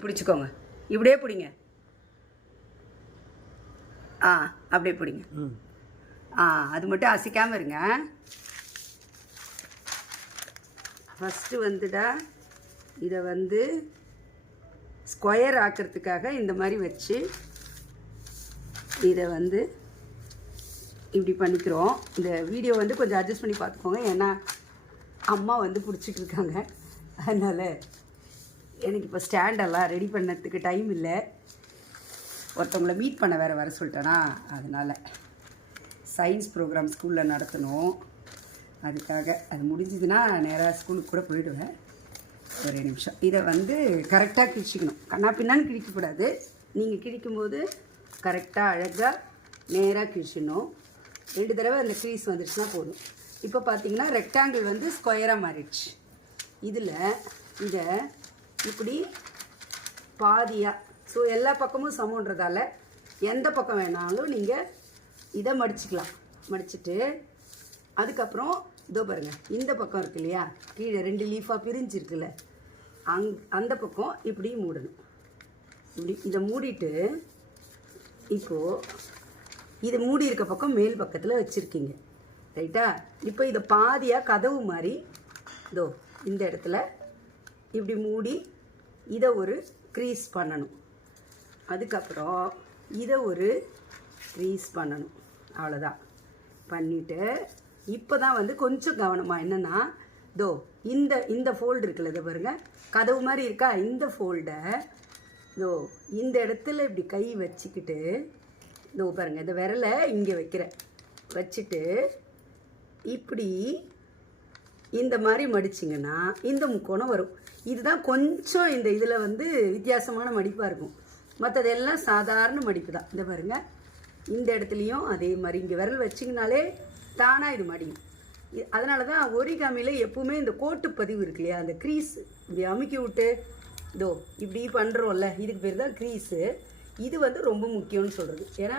பிடிச்சிக்கோங்க. இப்படியே பிடிங்க. அப்படியே பிடிங்க. அது மட்டும் அசைக்காமல் இருங்க. ஃபஸ்ட்டு வந்துடா இதை ஸ்கொயர் ஆக்கிறதுக்காக இந்த மாதிரி வச்சு இதை இப்படி பண்ணிக்கிறோம். இந்த வீடியோ கொஞ்சம் அட்ஜஸ்ட் பண்ணி பார்த்துக்கோங்க. ஏன்னா அம்மா பிடிச்சிட்டு இருக்காங்க. அதனால் எனக்கு இப்போ ஸ்டாண்டெல்லாம் ரெடி பண்ணதுக்கு டைம் இல்லை. ஒருத்தவங்களை மீட் பண்ண வேறு வர சொல்லிட்டேனா, அதனால் சயின்ஸ் ப்ரோக்ராம் ஸ்கூலில் நடத்தணும். அதுக்காக அது முடிஞ்சதுன்னா நேராக ஸ்கூலுக்கு கூட போயிடுவேன். ஒரு நிமிஷம். இதை கரெக்டாக கிழிச்சிக்கணும். கண்ணா பின்னான்னு கிழிக்கக்கூடாது. நீங்கள் கிழிக்கும்போது கரெக்டாக அழகாக நேராக கிழிச்சிடணும். 2 தடவை அந்த க்ரீஸ் வந்துடுச்சுன்னா போதும். இப்போ பார்த்தீங்கன்னா ரெக்டாங்கிள் ஸ்கொயராக மாறிடுச்சு. இதில் இதை இப்படி பாதியாக, ஸோ எல்லா பக்கமும் சமன்றதால எந்த பக்கம் வேணாலும் நீங்கள் இதை மடிச்சுக்கலாம். மடிச்சுட்டு அதுக்கப்புறம் இதோ பாருங்கள், இந்த பக்கம் இருக்கு இல்லையா, கீழே 2 லீஃபாக பிரிஞ்சிருக்குல்ல, அந்த பக்கம் இப்படி மூடணும். இப்படி இதை மூடிட்டு இப்போது இது மூடி இருக்க பக்கம் மேல் பக்கத்தில் வச்சுருக்கீங்க, ரைட்டா? இப்போ இதை பாதியாக கதவு மாதிரி இதோ இந்த இடத்துல இப்படி மூடி இதை ஒரு க்ரீஸ் பண்ணணும். அதுக்கப்புறம் இதை ஒரு க்ரீஸ் பண்ணணும். அவ்வளோதான். பண்ணிவிட்டு இப்போ தான் கொஞ்சம் கவனமாக என்னென்னா, இதோ இந்த ஃபோல்டு இருக்குல்ல, இதை பாருங்கள், கதவு மாதிரி இருக்கா, இந்த ஃபோல்டை இதோ இந்த இடத்துல இப்படி கை வச்சுக்கிட்டு இதோ பாருங்கள், இந்த விரலை இங்கே வைக்கிறேன், வச்சுட்டு இப்படி இந்த மாதிரி மடிச்சிங்கன்னா இந்த முக்கோணம் வரும். இதுதான் கொஞ்சம் இந்த இதில் வித்தியாசமான மடிப்பாக இருக்கும். மற்றதெல்லாம் சாதாரண மடிப்பு தான். இந்த பாருங்கள், இந்த இடத்துலையும் அதே மாதிரி இங்கே விரல் வச்சிங்கனாலே தானாக இது மடியும். அதனால தான் ஒரிகாமியில் எப்பவுமே இந்த கோட்டு பதிவு இருக்கு இல்லையா, அந்த க்ரீஸ் இப்படி அமுக்கி விட்டு இதோ இப்படி பண்ணுறோம்ல, இதுக்கு பேர் தான் க்ரீஸு. இது ரொம்ப முக்கியம்னு சொல்கிறது. ஏன்னா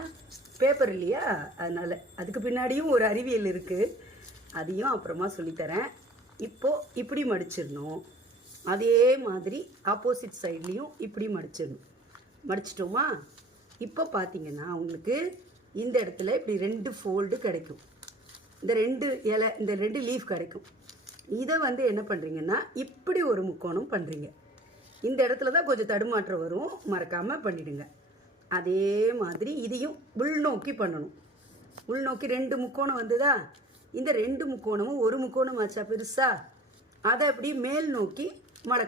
பேப்பர் இல்லையா, அதனால் அதுக்கு பின்னாடியும் ஒரு அறிவியல் இருக்குது. அதையும் அப்புறமா சொல்லித்தரேன். இப்போது இப்படி மடிச்சிடணும். அதே மாதிரி ஆப்போசிட் சைட்லேயும் இப்படி மடிச்சிடணும். மடிச்சிட்டோமா? இப்போ பார்த்தீங்கன்னா உங்களுக்கு இந்த இடத்துல இப்படி 2 ஃபோல்டு கிடைக்கும். இந்த 2 இலை, இந்த 2 லீஃப் கிடைக்கும். இதை என்ன பண்ணுறீங்கன்னா இப்படி ஒரு முக்கோணம் பண்ணுறீங்க. இந்த இடத்துல தான் கொஞ்சம் தடுமாற்றம் வரும், மறக்காமல் பண்ணிவிடுங்க. அதே மாதிரி இதையும் உள்நோக்கி பண்ணணும். உள்நோக்கி 2 முக்கோணம் வந்ததா, இந்த 2 முக்கோணமும் ஒரு முக்கோணம் ஆச்சா பெருசா, அதை அப்படி மேல் நோக்கி மடக்கணும்.